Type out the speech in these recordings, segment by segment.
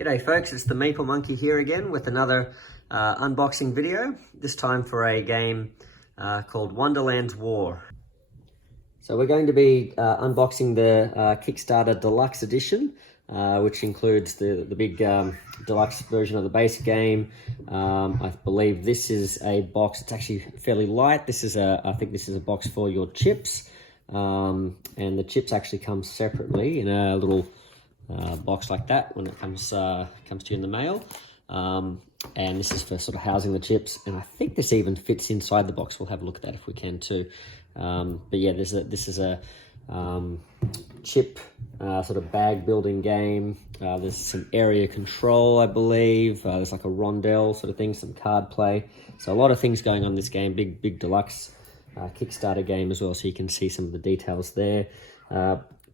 G'day folks, it's the Maple Monkey here again with another unboxing video, this time for a game called Wonderland's War. So we're going to be unboxing the Kickstarter Deluxe edition, which includes the big deluxe version of the base game. I believe this is a box, it's actually fairly light. This is I think this is a box for your chips, and the chips actually come separately in a little box like that when it comes to you in the mail, and this is for sort of housing the chips, and I think this even fits inside the box. We'll have a look at that if we can too. But yeah, this is a chip sort of bag building game. There's some area control, I believe. There's like a rondelle sort of thing, some card play. So a lot of things going on in this game. Big deluxe Kickstarter game as well, so you can see some of the details there.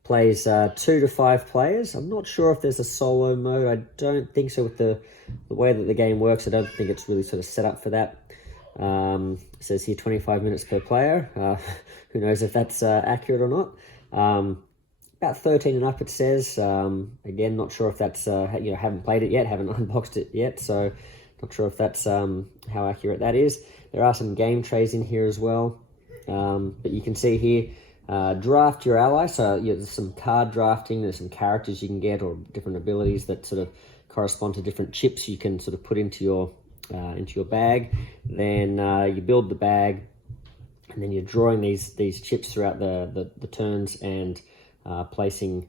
Plays 2 to 5 players. I'm not sure if there's a solo mode. I don't think so. With the way that the game works, I don't think it's really sort of set up for that. It says here 25 minutes per player. Who knows if that's accurate or not. About 13 and up it says. Again, not sure if that's, haven't played it yet, haven't unboxed it yet, so not sure if that's how accurate that is. There are some game trays in here as well. But you can see here, draft your ally. So there's some card drafting, there's some characters you can get or different abilities that sort of correspond to different chips you can sort of put into your bag. Then you build the bag, and then you're drawing these chips throughout the turns and placing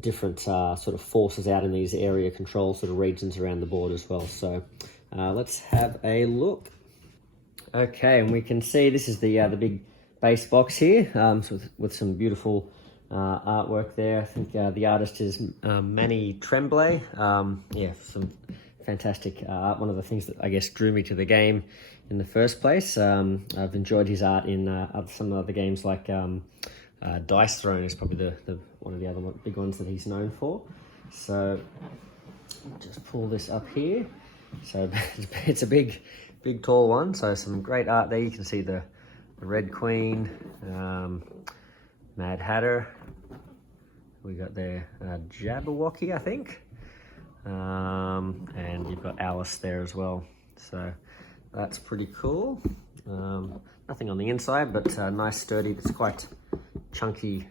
different sort of forces out in these area control sort of regions around the board as well. So let's have a look. Okay, and we can see this is the big base box here, so with some beautiful artwork there. I think the artist is Manny Tremblay. Yeah, some fantastic art. One of the things that I guess drew me to the game in the first place. I've enjoyed his art in some other games, like Dice Throne is probably the one of the other big ones that he's known for. So just pull this up here. So it's a big tall one. So some great art there. You can see the Red Queen, Mad Hatter. We got there Jabberwocky, I think. And you've got Alice there as well. So that's pretty cool. Nothing on the inside, but nice sturdy. It's quite chunky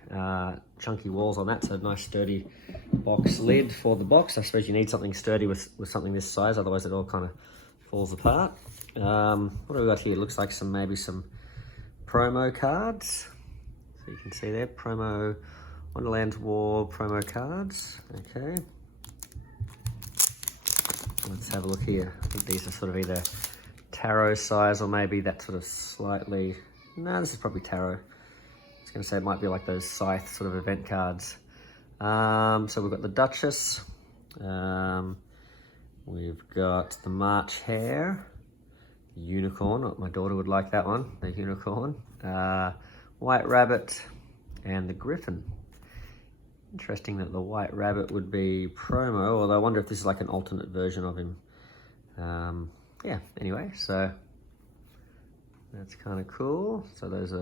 walls on that. So nice sturdy box lid for the box. I suppose you need something sturdy with something this size, otherwise it all kind of falls apart. What do we got here? Looks like maybe some promo cards. So you can see there, promo Wonderland's War promo cards. Okay. Let's have a look here. I think these are sort of either tarot size or maybe that sort of slightly, no, this is probably tarot. I was gonna say it might be like those Scythe sort of event cards. So we've got the Duchess. We've got the March Hare. Unicorn, my daughter would like that one, the unicorn. White Rabbit and the Griffin. Interesting that the White Rabbit would be promo, although I wonder if this is like an alternate version of him. Yeah, anyway, so that's kind of cool. So these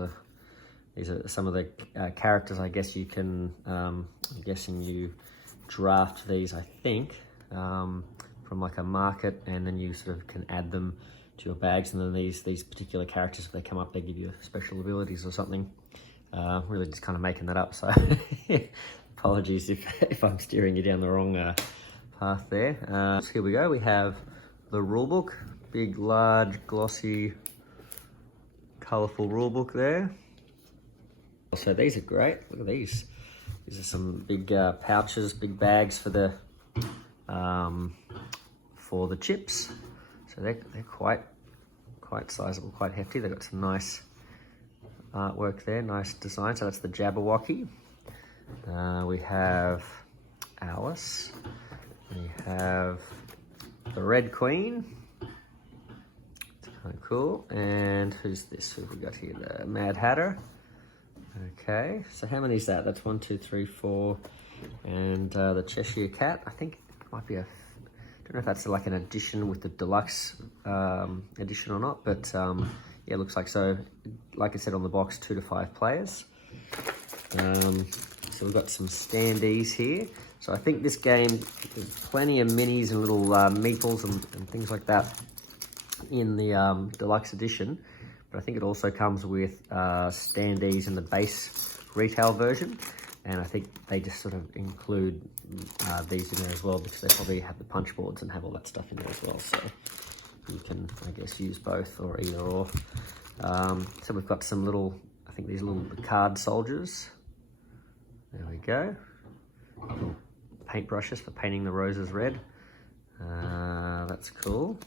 are some of the characters I guess you can, I'm guessing you draft these, I think, from like a market, and then you sort of can add them to your bags, and then these particular characters, if they come up, they give you special abilities or something. Really just kind of making that up, so apologies if I'm steering you down the wrong path there. So here we go, we have the rulebook, big, large, glossy, colourful rulebook there. So these are great, look at these. These are some big pouches, big bags for the chips. So they're quite sizable, quite hefty. They've got some nice artwork there, nice design. So that's the Jabberwocky. We have Alice. We have the Red Queen. It's kind of cool. And who's this? Who have we got here? The Mad Hatter. Okay, so how many is that? That's 1, 2, 3, 4. And the Cheshire Cat, I think it might be I don't know if that's like an addition with the deluxe edition or not, but yeah, it looks like so. Like I said on the box, 2 to 5 players. So so we've got some standees here. So I think this game, there's plenty of minis and little meeples and things like that in the deluxe edition. But I think it also comes with standees in the base retail version. And I think they just sort of include these in there as well, because they probably have the punch boards and have all that stuff in there as well. So you can, I guess, use both or either or. So we've got some little, I think these little card soldiers. There we go. Little paintbrushes for painting the roses red. That's cool.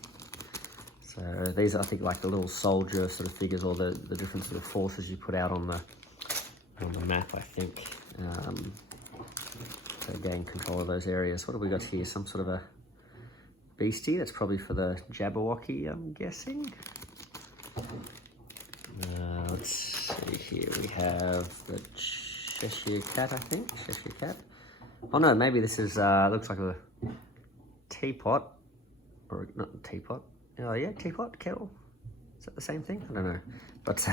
So these are, I think, like the little soldier sort of figures, or the different sort of forces you put out on the map, I think. So gain control of those areas. What have we got here? Some sort of a beastie. That's probably for the Jabberwocky, I'm guessing. Let's see here. We have the Cheshire Cat, I think. Cheshire Cat. Oh no, maybe this is, looks like a teapot. Or not teapot. Oh yeah, teapot, kettle. Is that the same thing? I don't know. But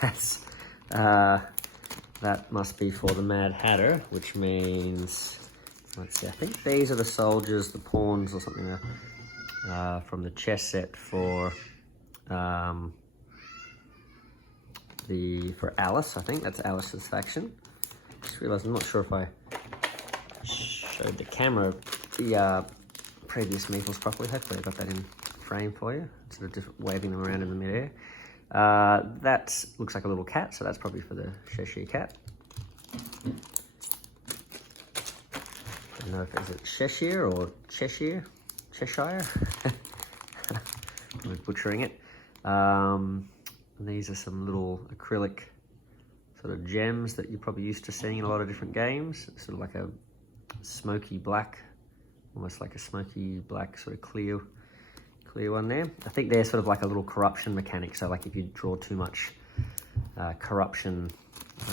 that's, that must be for the Mad Hatter, which means, let's see, I think these are the soldiers, the pawns or something from the chess set for Alice. I think that's Alice's faction. Just realised, I'm not sure if I showed the camera the previous meeples properly. Hopefully I got that in frame for you. Sort of just waving them around in the midair. That looks like a little cat, so that's probably for the Cheshire Cat. I don't know if it's Cheshire or Cheshire. I'm butchering it. These are some little acrylic sort of gems that you're probably used to seeing in a lot of different games. It's sort of like a smoky black, almost like a smoky black sort of clear one there. I think they're sort of like a little corruption mechanic. So like if you draw too much corruption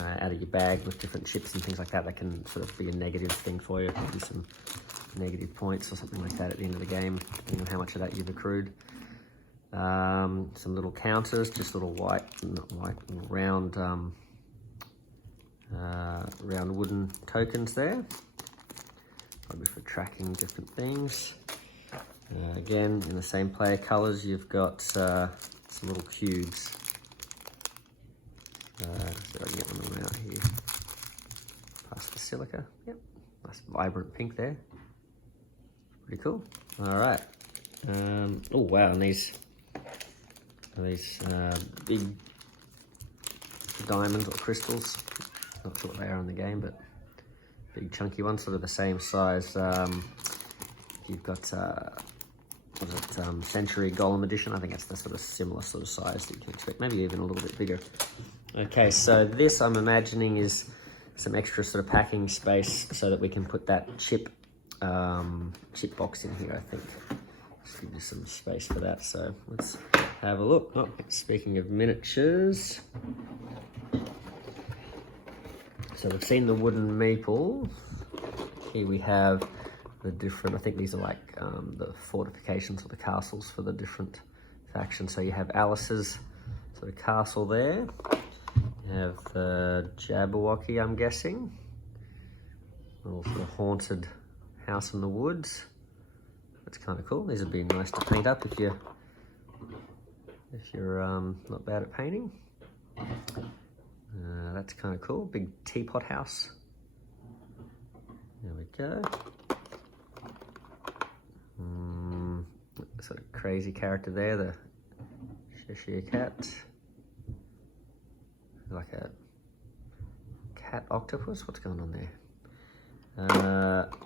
out of your bag with different chips and things like that, that can sort of be a negative thing for you. Maybe some negative points or something like that at the end of the game, depending on how much of that you've accrued. Some little counters, just little round round wooden tokens there, probably for tracking different things. Again, in the same player colors, you've got some little cubes. So I can get one of them out here. Past the silica. Yep, nice vibrant pink there. Pretty cool. All right. Oh wow, and these big diamonds or crystals. Not sure what they are in the game, but big chunky ones, sort of the same size. You've got what is it, Century Golem Edition. I think that's the sort of similar sort of size that you can expect, maybe even a little bit bigger. Okay, so this I'm imagining is some extra sort of packing space so that we can put that chip box in here, I think. Just give you some space for that, so let's have a look. Oh, speaking of miniatures, so we've seen the wooden meeple. Here we have the different, I think these are like the fortifications or the castles for the different factions. So you have Alice's sort of castle there. You have the Jabberwocky, I'm guessing. A little sort of haunted house in the woods. That's kind of cool. These would be nice to paint up if you're not bad at painting. That's kind of cool. Big teapot house. There we go. Sort of crazy character there, the Cheshire Cat. Like a cat octopus. What's going on there?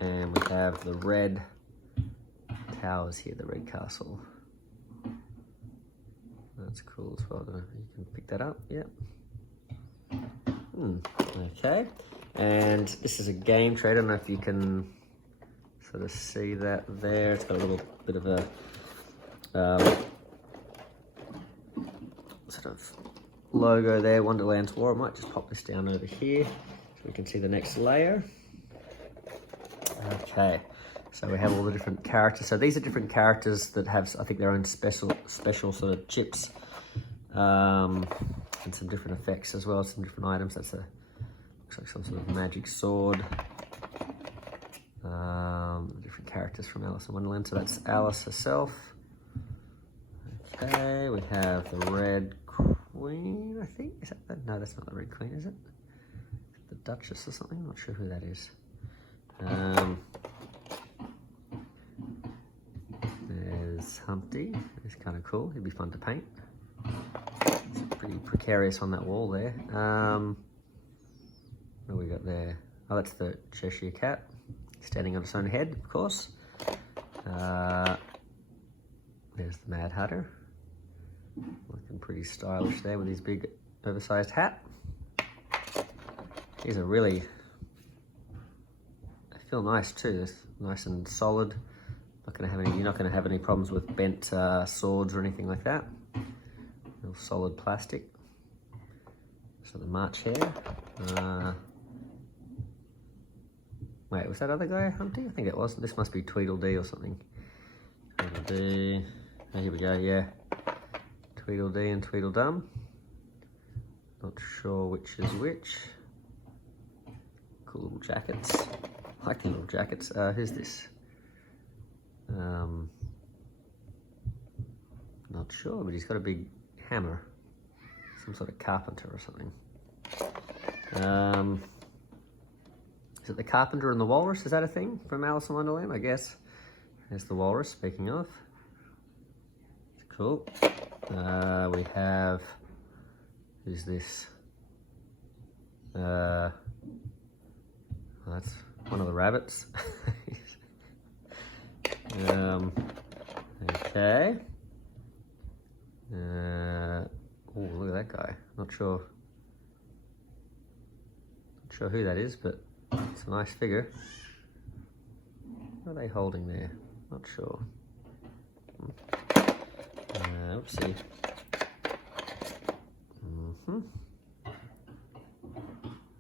And we have the red towers here, the red castle. That's cool as well. You can pick that up. Yep. Okay. And this is a game tray. I don't know if you can sort of see that there. It's got a little bit of a sort of logo there, Wonderland's War. I might just pop this down over here so we can see the next layer. Okay, so we have all the different characters. So these are different characters that have, I think, their own special sort of chips and some different effects as well, some different items. That's a Looks like some sort of magic sword. Different characters from Alice in Wonderland. So that's Alice herself. Okay, we have the Red Queen, I think. Is that the, no, that's not the Red Queen, is it? The Duchess or something? I'm not sure who that is. There's Humpty. He's kind of cool. He'd be fun to paint. It's pretty precarious on that wall there. What do we got there? Oh, that's the Cheshire Cat, standing on its own head, of course. There's the Mad Hatter, looking pretty stylish there with his big oversized hat. These are really, they feel nice too. They're nice and solid. You're not going to have any problems with bent swords or anything like that. Real solid plastic. So the March Hare. Wait, was that other guy Humpty? I think it was. This must be Tweedledee or something. Tweedledee. Oh, here we go, yeah. Tweedledee and Tweedledum. Not sure which is which. Cool little jackets. I like the little jackets. Who's this? Not sure, but he's got a big hammer. Some sort of carpenter or something. Is it the Carpenter and the Walrus? Is that a thing from Alice in Wonderland? I guess. There's the Walrus, speaking of. It's cool. We have... Who's this? That's one of the rabbits. Okay. Oh, look at that guy. Not sure who that is, but it's a nice figure. What are they holding there? Not sure. Oopsie.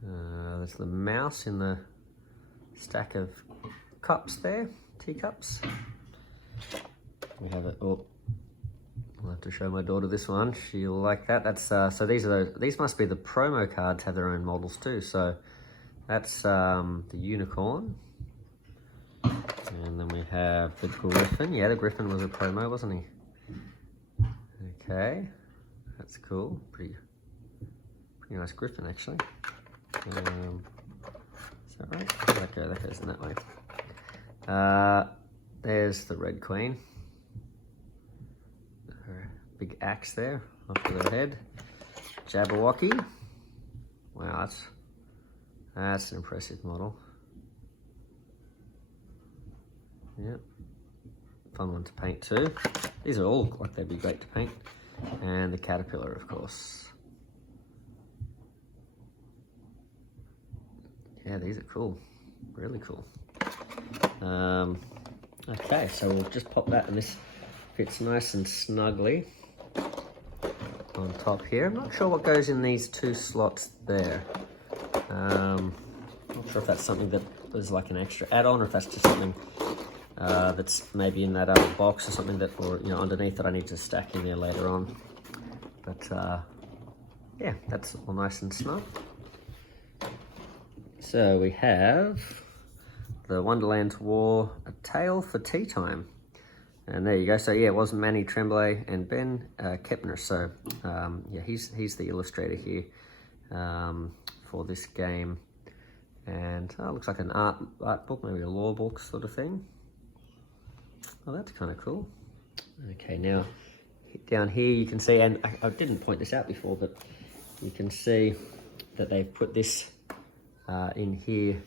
There's the mouse in the stack of cups there, teacups. We have it. Oh, I'll have to show my daughter this one. She'll like that. That's so these must be the promo cards. Have their own models too. So that's the unicorn, and then we have the griffin. Yeah, the griffin was a promo, wasn't he? Okay, that's cool. Pretty nice griffin actually. Is that right? That goes in that way. There's the Red Queen. Her big axe there, off to her head. Jabberwocky. Wow, that's an impressive model. Yep. Fun one to paint too. These are all like they'd be great to paint. And the caterpillar, of course. Yeah, these are cool. Really cool. Okay, so we'll just pop that, and this fits nice and snugly on top here. I'm not sure what goes in these two slots there. Not sure if that's something that is like an extra add-on, or if that's just something that's maybe in that other box or something that, or underneath that I need to stack in there later on. But yeah, that's all nice and snug. So we have the Wonderland War, A Tale for Tea Time. And there you go. So yeah, it was Manny Tremblay and Ben Kepner. So yeah, he's the illustrator here for this game. And looks like an art book, maybe a law book sort of thing. Oh, that's kind of cool. Okay, now down here you can see, and I didn't point this out before, but you can see that they've put this in here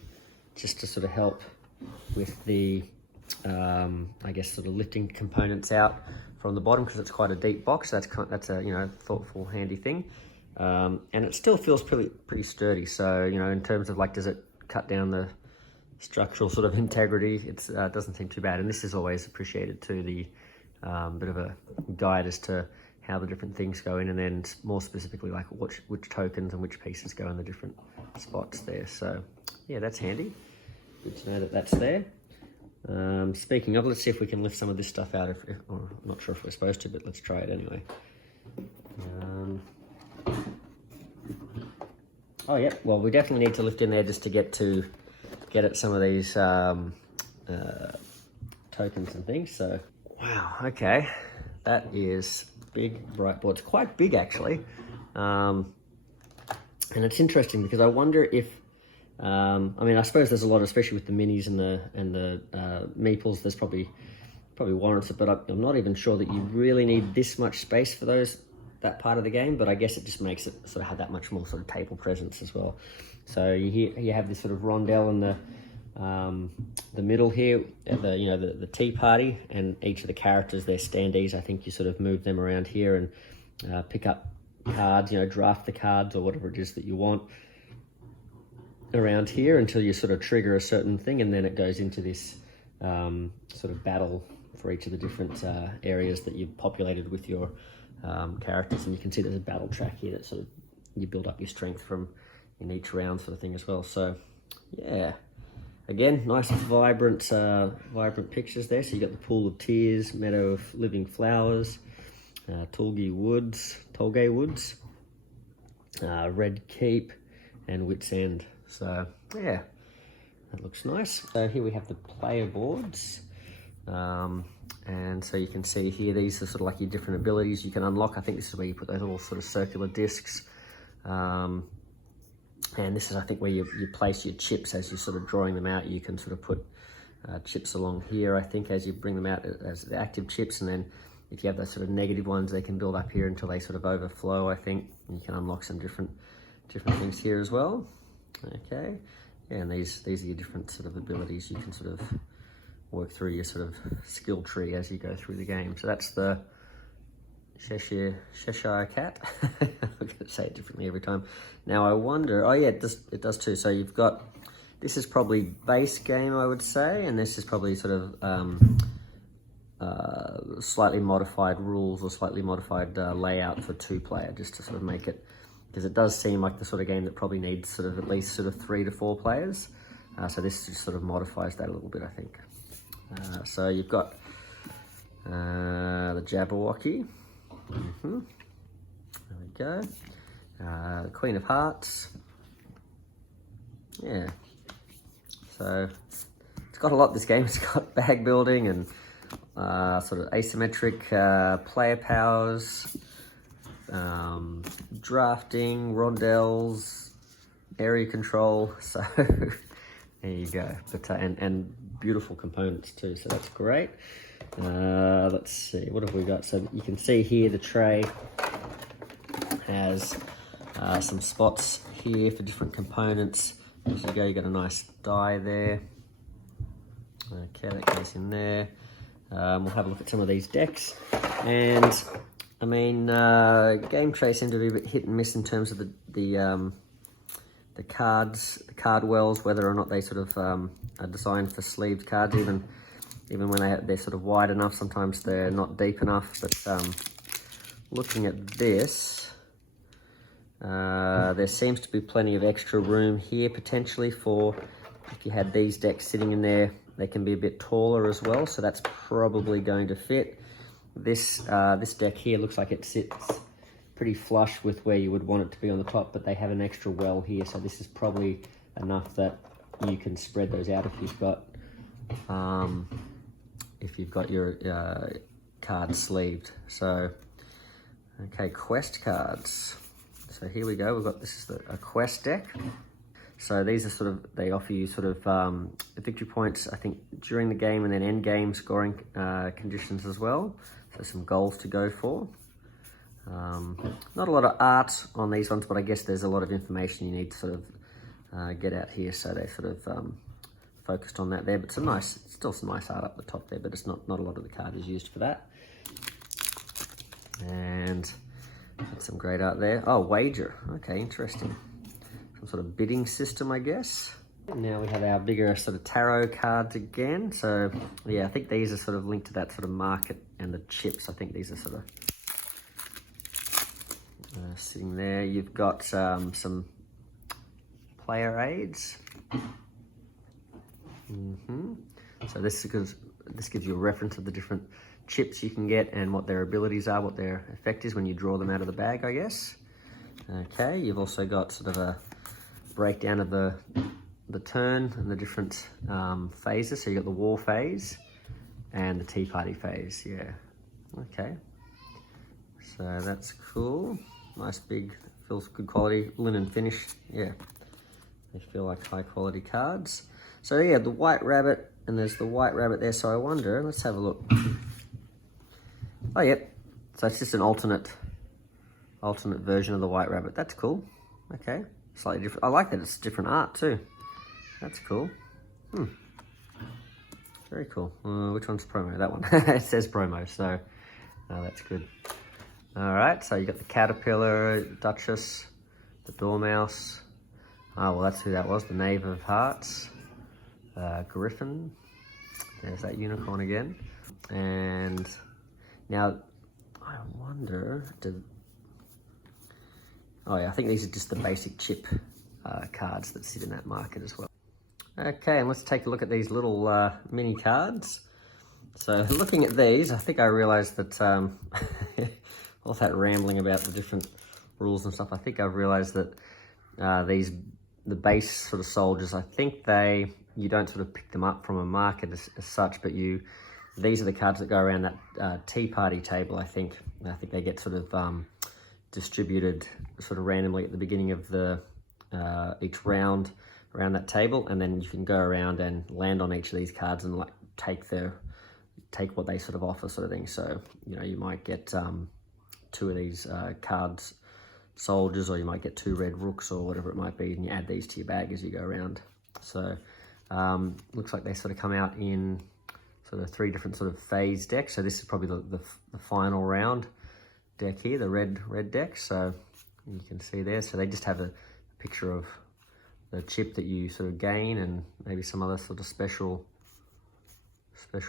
just to sort of help with the I guess sort of lifting components out from the bottom, because it's quite a deep box. That's a thoughtful, handy thing, and it still feels pretty sturdy. So in terms of like, does it cut down the structural sort of integrity? It doesn't seem too bad, and this is always appreciated too. The bit of a guide as to how the different things go in, and then more specifically like which tokens and which pieces go in the different spots there. So yeah, that's handy. Good to know that that's there. Speaking of, let's see if we can lift some of this stuff out. I'm not sure if we're supposed to, but let's try it anyway. Oh yeah, well we definitely need to lift in there just to get at some of these tokens and things. So wow, okay, that is big bright board. It's quite big actually, and it's interesting because I wonder if I mean, I suppose there's a lot, especially with the minis and the meeples. There's probably warrants it, but I'm not even sure that you really need this much space for that part of the game. But I guess it just makes it sort of have that much more sort of table presence as well. So you have this sort of rondelle in the middle here, at the tea party, and each of the characters, their standees. I think you sort of move them around here and pick up cards, draft the cards or whatever it is that you want around here until you sort of trigger a certain thing, and then it goes into this sort of battle for each of the different areas that you've populated with your characters. And you can see there's a battle track here that sort of you build up your strength from in each round sort of thing as well. So yeah, again, nice vibrant pictures there. So you got the Pool of Tears, Meadow of Living Flowers, Tolgay Woods, Red Keep, and Wits End. So yeah, that looks nice. So here we have the player boards, and so you can see here these are sort of like your different abilities you can unlock. I think this is where you put those little sort of circular discs, and this is I think where you place your chips as you're sort of drawing them out. You can sort of put chips along here, I think, as you bring them out as the active chips, and then if you have those sort of negative ones, they can build up here until they sort of overflow, I think. And you can unlock some different things here as well. Okay, yeah, and these are your different sort of abilities. You can sort of work through your sort of skill tree as you go through the game. So that's the Cheshire Cat. I'm going to say it differently every time. Now I wonder, oh yeah, it does too. So you've got, this is probably base game, I would say, and this is probably sort of slightly modified rules or slightly modified layout for 2-player, just to sort of make it, because it does seem like the sort of game that probably needs sort of at least sort of 3 to 4 players. So this just sort of modifies that a little bit, I think. So you've got the Jabberwocky. There we go. The Queen of Hearts. Yeah. So it's got a lot, this game. It's got bag building and sort of asymmetric player powers, drafting, rondelles, area control. So there you go. But and beautiful components too, so that's great. Let's see, what have we got? So you can see here the tray has some spots here for different components. As you go, you got a nice die there. Okay, that goes in there. We'll have a look at some of these decks, and I mean, game trays seem to be a bit hit and miss in terms of the cards, the card wells, whether or not they sort of are designed for sleeved cards. Even when they're sort of wide enough, sometimes they're not deep enough. But looking at this, there seems to be plenty of extra room here potentially for, if you had these decks sitting in there, they can be a bit taller as well, so that's probably going to fit. This deck here looks like it sits pretty flush with where you would want it to be on the top, but they have an extra well here, so this is probably enough that you can spread those out if you've got your cards sleeved. So, okay, quest cards. So here we go. We've got, this is a quest deck. So these are sort of, they offer you sort of victory points, I think, during the game, and then end game scoring conditions as well. So some goals to go for. Not a lot of art on these ones, but I guess there's a lot of information you need to sort of get out here. So they sort of focused on that there, but still some nice art up the top there, but it's not a lot of the card is used for that. And some great art there. Oh, wager. Okay, interesting. Some sort of bidding system, I guess. Now we have our bigger sort of tarot cards again. So yeah, I think these are sort of linked to that sort of market and the chips. I think these are sort of sitting there. You've got some player aids. So this gives you a reference of the different chips you can get and what their abilities are, what their effect is when you draw them out of the bag, I guess. Okay, you've also got sort of breakdown of the turn and the different phases. So you got the war phase and the tea party phase. Yeah. Okay. So that's cool. Nice big, feels good quality linen finish. Yeah. They feel like high quality cards. So yeah, the white rabbit, and there's the white rabbit there. So I wonder, let's have a look. Oh, yep. So it's just an alternate version of the white rabbit. That's cool. Okay. Slightly different. I like that it's different art too. That's cool. Very cool. Which one's promo? That one. It says promo, so that's good. All right, so you got the caterpillar, Duchess, the dormouse. Oh, well, that's who that was. The Knave of Hearts, Griffin. There's that unicorn again. And now, I wonder, oh yeah, I think these are just the basic chip cards that sit in that market as well. Okay, and let's take a look at these little mini cards. So looking at these, I think I realized that all that rambling about the different rules and stuff, I think I've realized that the base sort of soldiers, I think you don't sort of pick them up from a market as such, but these are the cards that go around that tea party table, I think. I think they get sort of distributed sort of randomly at the beginning of each round around that table, and then you can go around and land on each of these cards and like take what they sort of offer, sort of thing. So you might get 2 of these cards soldiers, or you might get 2 red rooks or whatever it might be, and you add these to your bag as you go around. So looks like they sort of come out in sort of 3 different sort of phase decks. So this is probably the final round deck here, the red deck. So you can see there. So they just have a picture of the chip that you sort of gain, and maybe some other sort of special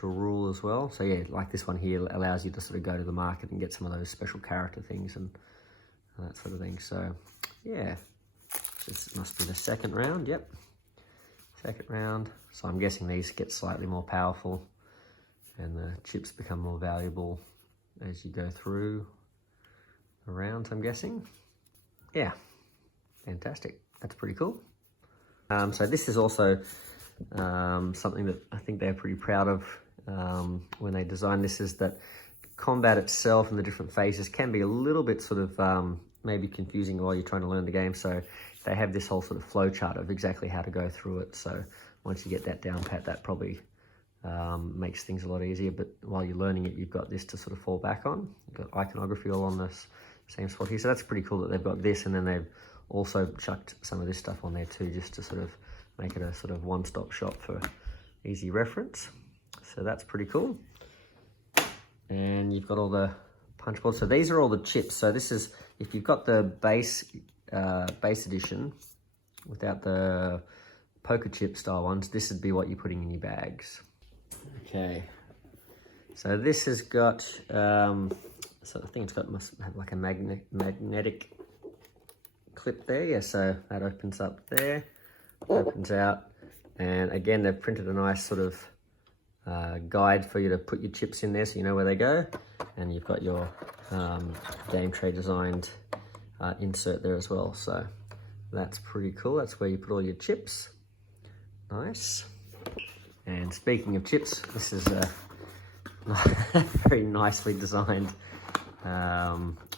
rule as well. So yeah, like this one here allows you to sort of go to the market and get some of those special character things and that sort of thing. So yeah, this must be the second round. Yep, second round. So I'm guessing these get slightly more powerful and the chips become more valuable as you go through the rounds, I'm guessing. Yeah, fantastic. That's pretty cool. So this is also something that I think they're pretty proud of when they designed this, is that combat itself and the different phases can be a little bit sort of maybe confusing while you're trying to learn the game. So they have this whole sort of flow chart of exactly how to go through it. So once you get that down pat, that probably makes things a lot easier. But while you're learning it, you've got this to sort of fall back on. You've got iconography all on this same spot here. So that's pretty cool that they've got this, and then they've also chucked some of this stuff on there too, just to sort of make it a sort of one-stop shop for easy reference. So that's pretty cool. And you've got all the punch boards. So these are all the chips. So this is, if you've got the base edition without the poker chip style ones, this would be what you're putting in your bags. Okay. So this has got, so I think must have like a magnetic clip there. Yeah, so that opens up there, opens out, and again they've printed a nice sort of guide for you to put your chips in there so you know where they go, and you've got your game tray designed insert there as well. So that's pretty cool. That's where you put all your chips. Nice. And speaking of chips, this is a very nicely designed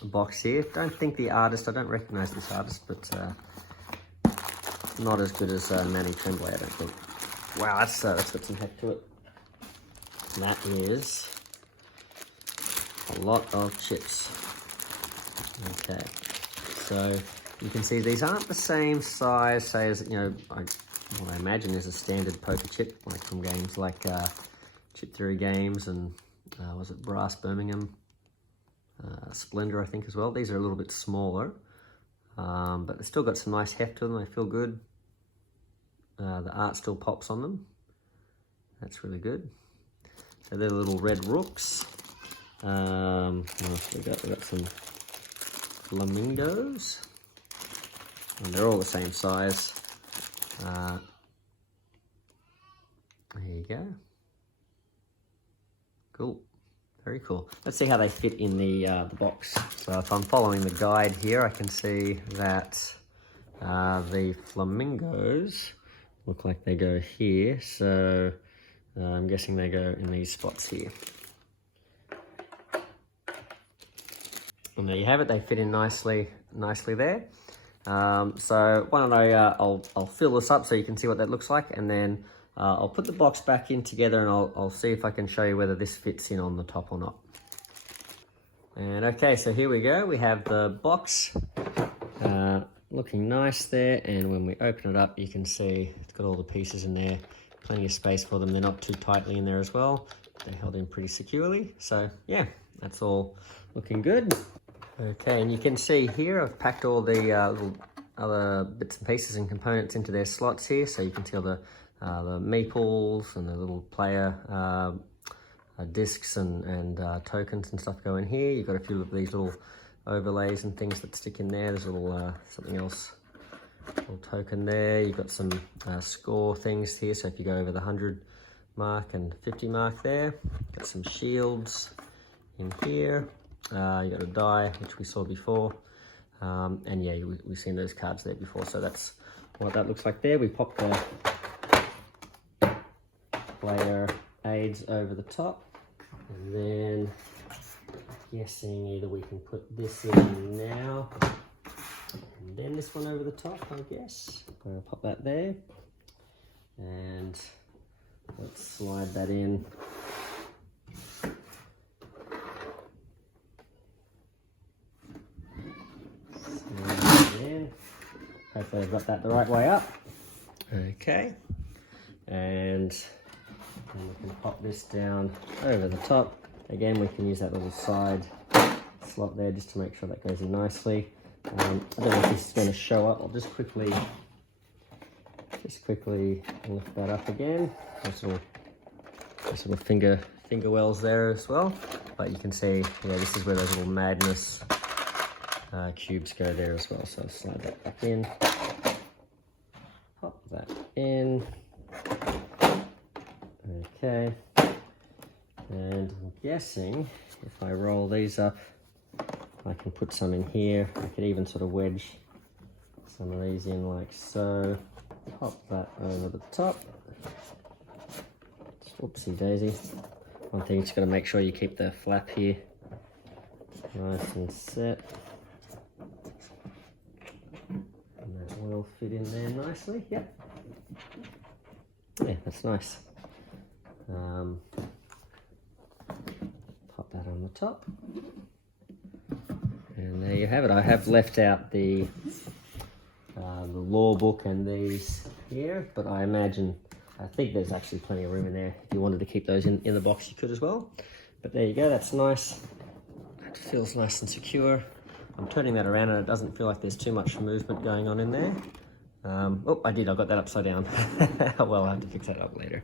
box here. Don't think the artist, I don't recognize this artist, but not as good as Manny Tremblay, I don't think. Wow, that's got some heck to it. And that is a lot of chips. Okay, so you can see these aren't the same size, say, as, what I imagine is a standard poker chip, like from games like Chip Theory Games and was it Brass Birmingham? Splendor, I think, as well. These are a little bit smaller, but they've still got some nice heft to them. They feel good. The art still pops on them. That's really good. So they're the little red rooks. What else we got? We've got some flamingos. And they're all the same size. There you go. Cool. Very cool. Let's see how they fit in the box. So if I'm following the guide here, I can see that The flamingos look like they go here, so I'm guessing they go in these spots here. And there you have it, they fit in nicely there. So why don't I'll fill this up so you can see what that looks like, and then I'll put the box back in together, and I'll see if I can show you whether this fits in on the top or not. And okay, so here we go. We have the box looking nice there, and when we open it up, you can see it's got all the pieces in there, plenty of space for them. They're not too tightly in there as well. They're held in pretty securely. So yeah, that's all looking good. Okay, and you can see here I've packed all the little other bits and pieces and components into their slots here, so you can see all the meeples and the little player discs and tokens and stuff go in here. You've got a few of these little overlays and things that stick in there. There's a little something else, little token there. You've got some score things here, so if you go over the 100 mark and 50 mark there. Got some shields in here. You got a die, which we saw before, and yeah, we've seen those cards there before, so that's what that looks like there. We pop the player aids over the top, and then guessing either we can put this in now and then this one over the top, I guess. I'll pop that there, and let's slide that in. Hopefully I've got that the right way up. Okay, and then we can pop this down over the top. Again, we can use that little side slot there just to make sure that goes in nicely. I don't know if this is going to show up. I'll just quickly lift that up again. Nice little finger wells there as well. But you can see, yeah, this is where those little madness cubes go there as well. So I'll slide that back in, pop that in. Okay, and I'm guessing if I roll these up, I can put some in here. I could even sort of wedge some of these in like so. Pop that over the top. Oopsie daisy. One thing, just got to make sure you keep the flap here nice and set. And that will fit in there nicely. Yep. Yeah, that's nice. Pop that on the top. And there you have it. I have left out the law book and these here, but I think there's actually plenty of room in there. If you wanted to keep those in the box, you could as well. But there you go, that's nice. It feels nice and secure. I'm turning that around and it doesn't feel like there's too much movement going on in there. Oh, I got that upside down. Well, I'll have to fix that up later.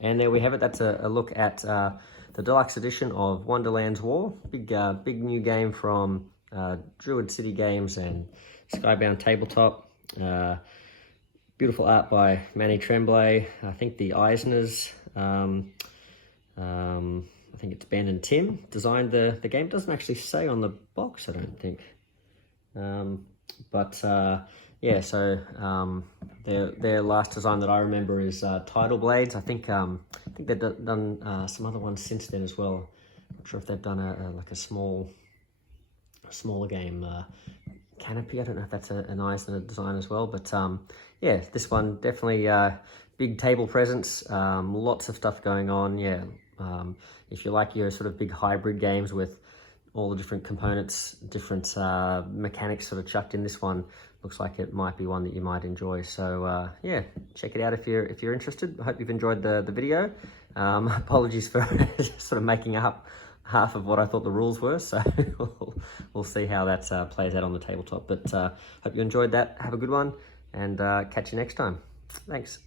And there we have it. That's a look at the deluxe edition of Wonderland's War. Big new game from Druid City Games and Skybound Tabletop. Beautiful art by Manny Tremblay. I think the Eisners, I think it's Ben and Tim, designed the game. It doesn't actually say on the box, I don't think. Yeah, so their last design that I remember is Tidal Blades. I think they've done some other ones since then as well. Not sure if they've done like a smaller game, Canopy. I don't know if that's an Eisner design as well, but yeah, this one definitely big table presence, lots of stuff going on. Yeah, if you like your sort of big hybrid games with all the different components, different mechanics sort of chucked in, this one looks like it might be one that you might enjoy. So yeah, check it out if you're interested. I hope you've enjoyed the video. Apologies for sort of making up half of what I thought the rules were, so we'll see how that plays out on the tabletop. But hope you enjoyed that. Have a good one, and catch you next time. Thanks.